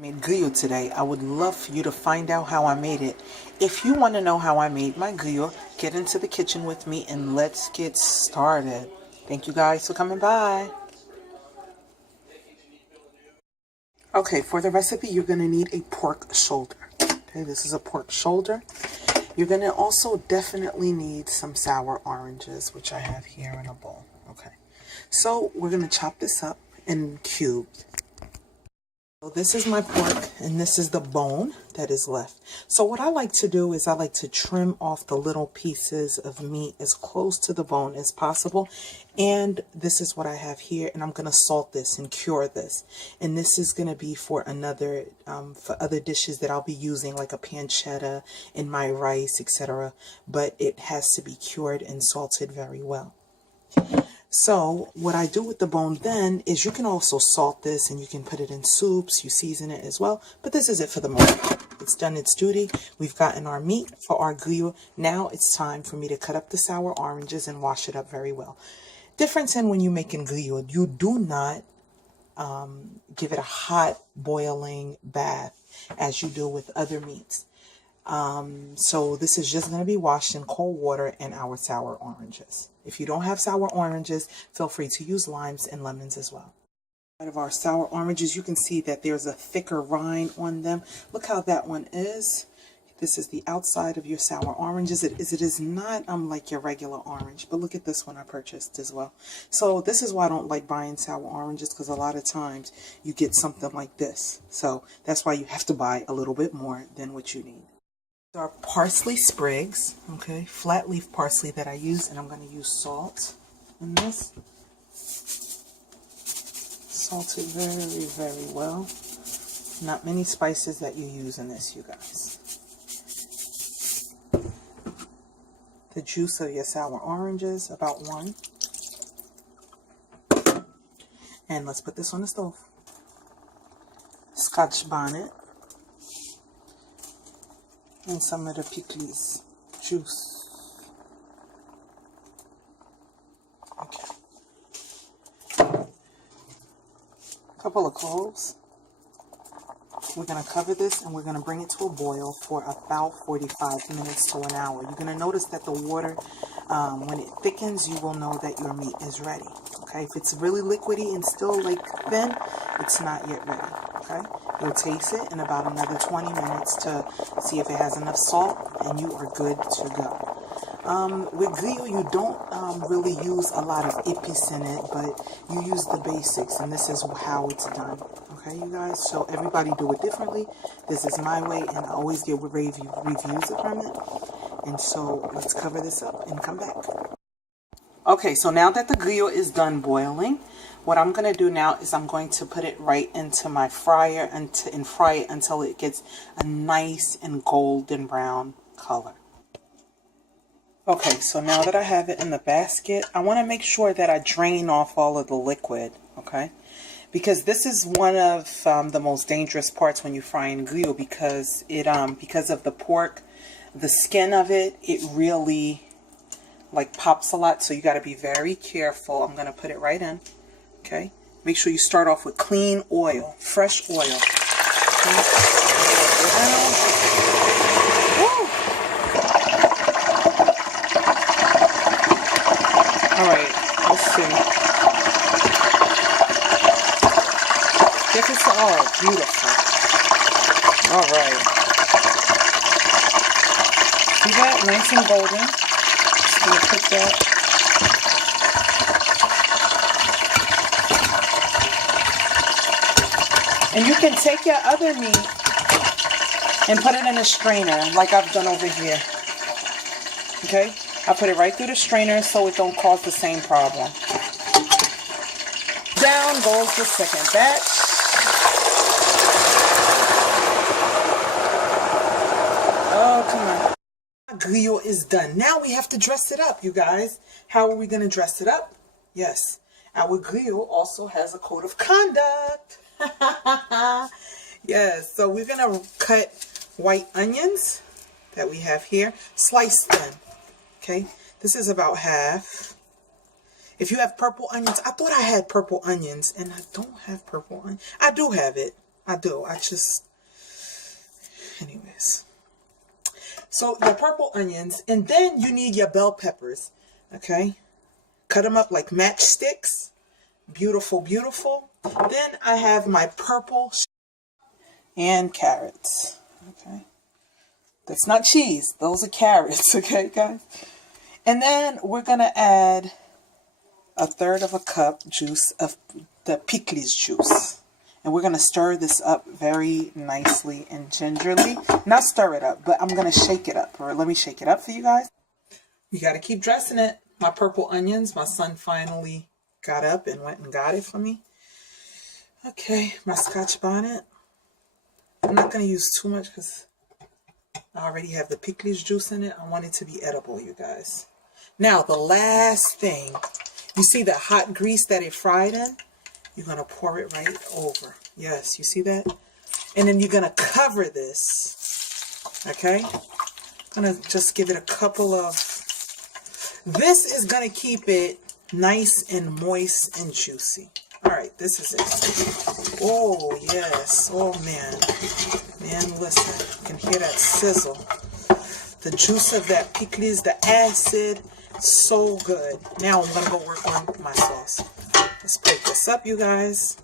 Made griot today. I would love for you to find out how I made it. If you want to know how I made my griot, get into the kitchen with me and let's get started. Thank you guys for coming by. Okay, for the recipe, you're going to need a pork shoulder. Okay, this is a pork shoulder. You're going to also definitely need some sour oranges, which I have here in a bowl. Okay, so we're going to chop this up in cubes. So this is my pork, and this is the bone that is left. So what I like to do is I like to trim off the little pieces of meat as close to the bone as possible. And this is what I have here, and I'm going to salt this and cure this. And this is going to be for another, for other dishes that I'll be using, like a pancetta in my rice, etc. But it has to be cured and salted very well. So what I do with the bone then is you can also salt this and you can put it in soups, you season it as well. But this is it for the moment. It's done its duty. We've gotten our meat for our griot. Now it's time for me to cut up the sour oranges and wash it up very well. Difference in when you're making griot, you do not give it a hot boiling bath as you do with other meats. So this is just going to be washed in cold water and our sour oranges. If you don't have sour oranges, feel free to use limes and lemons as well. Out of our sour oranges, you can see that there's a thicker rind on them. Look how that one is. This is the outside of your sour oranges. It is not like your regular orange, but look at this one I purchased as well. So this is why I don't like buying sour oranges, because a lot of times you get something like this. So that's why you have to buy a little bit more than what you need. Our parsley sprigs, okay, flat leaf parsley that I use, and I'm going to use salt in this. Salt it very, very well. Not many spices that you use in this, you guys. The juice of your sour oranges, about 1. And let's put this on the stove. Scotch bonnet. And some of the Pikliz juice. Okay. A couple of cloves. We're going to cover this and we're going to bring it to a boil for about 45 minutes to an hour. You're going to notice that the water, when it thickens, you will know that your meat is ready. Okay, if it's really liquidy and still like thin, it's not yet ready. Okay, you'll taste it in about another 20 minutes to see if it has enough salt, and you are good to go. With griot, you don't really use a lot of épices in it, but you use the basics, and this is how it's done. Okay, you guys, so everybody do it differently. This is my way, and I always get reviews from it. And so let's cover this up and come back. Okay, so now that the griot is done boiling, what I'm going to do now is I'm going to put it right into my fryer and fry it until it gets a nice and golden brown color. Okay, so now that I have it in the basket, I want to make sure that I drain off all of the liquid, okay? Because this is one of the most dangerous parts when you're frying griot, because because of the pork, the skin of it, it really like pops a lot, so you got to be very careful. I'm going to put it right in. Okay, make sure you start off with clean oil, fresh oil. Okay. All right, let's see. This is all beautiful. All right, see that, nice and golden. Just gonna put that. And you can take your other meat and put it in a strainer like I've done over here. Okay? I put it right through the strainer so it don't cause the same problem. Down goes the second batch. Oh, come on. Griot is done. Now we have to dress it up, you guys. How are we going to dress it up? Yes. Our griot also has a code of conduct. Yes, so we're going to cut white onions that we have here, slice them. Okay, this is about half. If you have purple onions, I thought I had purple onions, and I don't have purple onions. I do have it. I do. Anyways. So your purple onions, and then you need your bell peppers, okay? Cut them up like matchsticks. Beautiful, beautiful. Then I have my purple and carrots, okay? That's not cheese. Those are carrots, okay, guys? And then we're going to add 1/3 of a cup juice of the Pikliz juice. And we're going to stir this up very nicely and gingerly. Not stir it up, but I'm going to shake it up. Or let me shake it up for you guys. You got to keep dressing it. My purple onions, my son finally got up and went and got it for me. Okay, my scotch bonnet. I'm not going to use too much because I already have the Pikliz juice in it. I want it to be edible, you guys. Now, the last thing. You see the hot grease that it fried in? You're going to pour it right over. Yes, you see that? And then you're going to cover this. Okay? I'm going to just give it a couple of... This is going to keep it nice and moist and juicy. All right, this is it. Oh, yes. Oh, man. Man, listen. You can hear that sizzle. The juice of that Pikliz, the acid, so good. Now I'm going to go work on my sauce. Let's plate this up, you guys.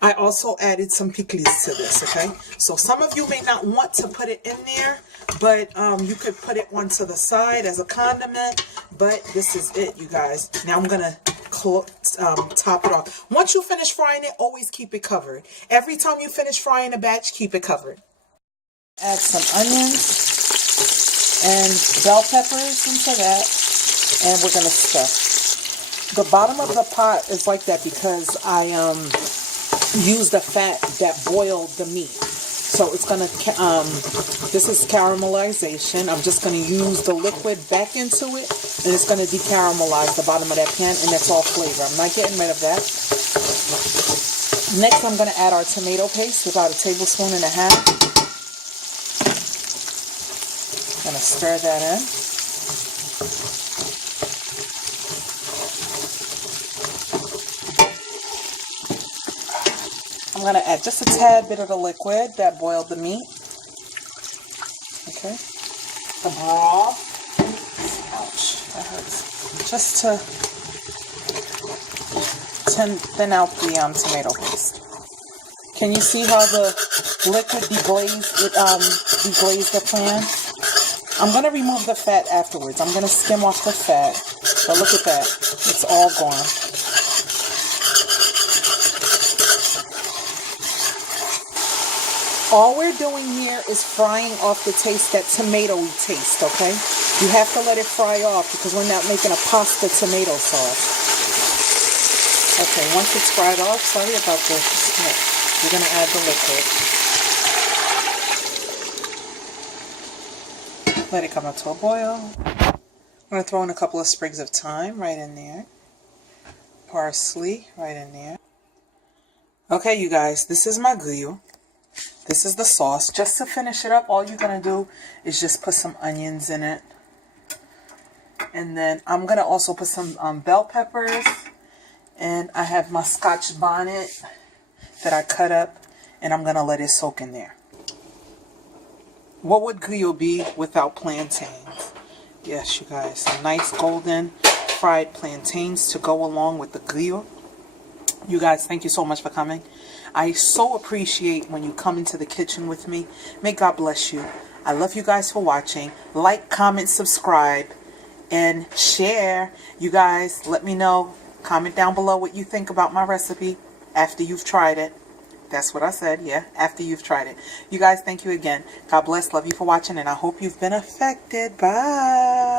I also added some Pikliz to this, okay? So some of you may not want to put it in there, but you could put it one to the side as a condiment. But this is it, you guys. Now I'm going to top it off. Once you finish frying it, always keep it covered. Every time you finish frying a batch, keep it covered. Add some onions and bell peppers into that, and we're going to stir. The bottom of the pot is like that because I used the fat that boiled the meat. So it's going to, this is caramelization. I'm just going to use the liquid back into it, and it's going to decaramelize the bottom of that pan, and that's all flavor. I'm not getting rid of that. Next, I'm going to add our tomato paste, about 1.5 tablespoons. Going to stir that in. I'm going to add just a tad bit of the liquid that boiled the meat. Okay. The broth. Ouch, that hurts. Just to thin out the tomato paste. Can you see how the liquid deglazed the pan? I'm going to remove the fat afterwards. I'm going to skim off the fat. But look at that. It's all gone. All we're doing here is frying off the taste, that tomatoey taste, okay? You have to let it fry off because we're not making a pasta tomato sauce. Okay, once it's fried off, sorry about this. You're going to add the liquid. Let it come up to a boil. I'm going to throw in a couple of sprigs of thyme right in there. Parsley right in there. Okay, you guys, this is my griot. This is the sauce. Just to finish it up, all you're going to do is just put some onions in it. And then I'm going to also put some bell peppers. And I have my scotch bonnet that I cut up. And I'm going to let it soak in there. What would griot be without plantains? Yes, you guys. Some nice golden fried plantains to go along with the griot. You guys, thank you so much for coming. I so appreciate when you come into the kitchen with me. May God bless you. I love you guys for watching. Like, comment, subscribe, and share. You guys, let me know. Comment down below what you think about my recipe after you've tried it. That's what I said, yeah, after you've tried it. You guys, thank you again. God bless. Love you for watching, and I hope you've been affected. Bye.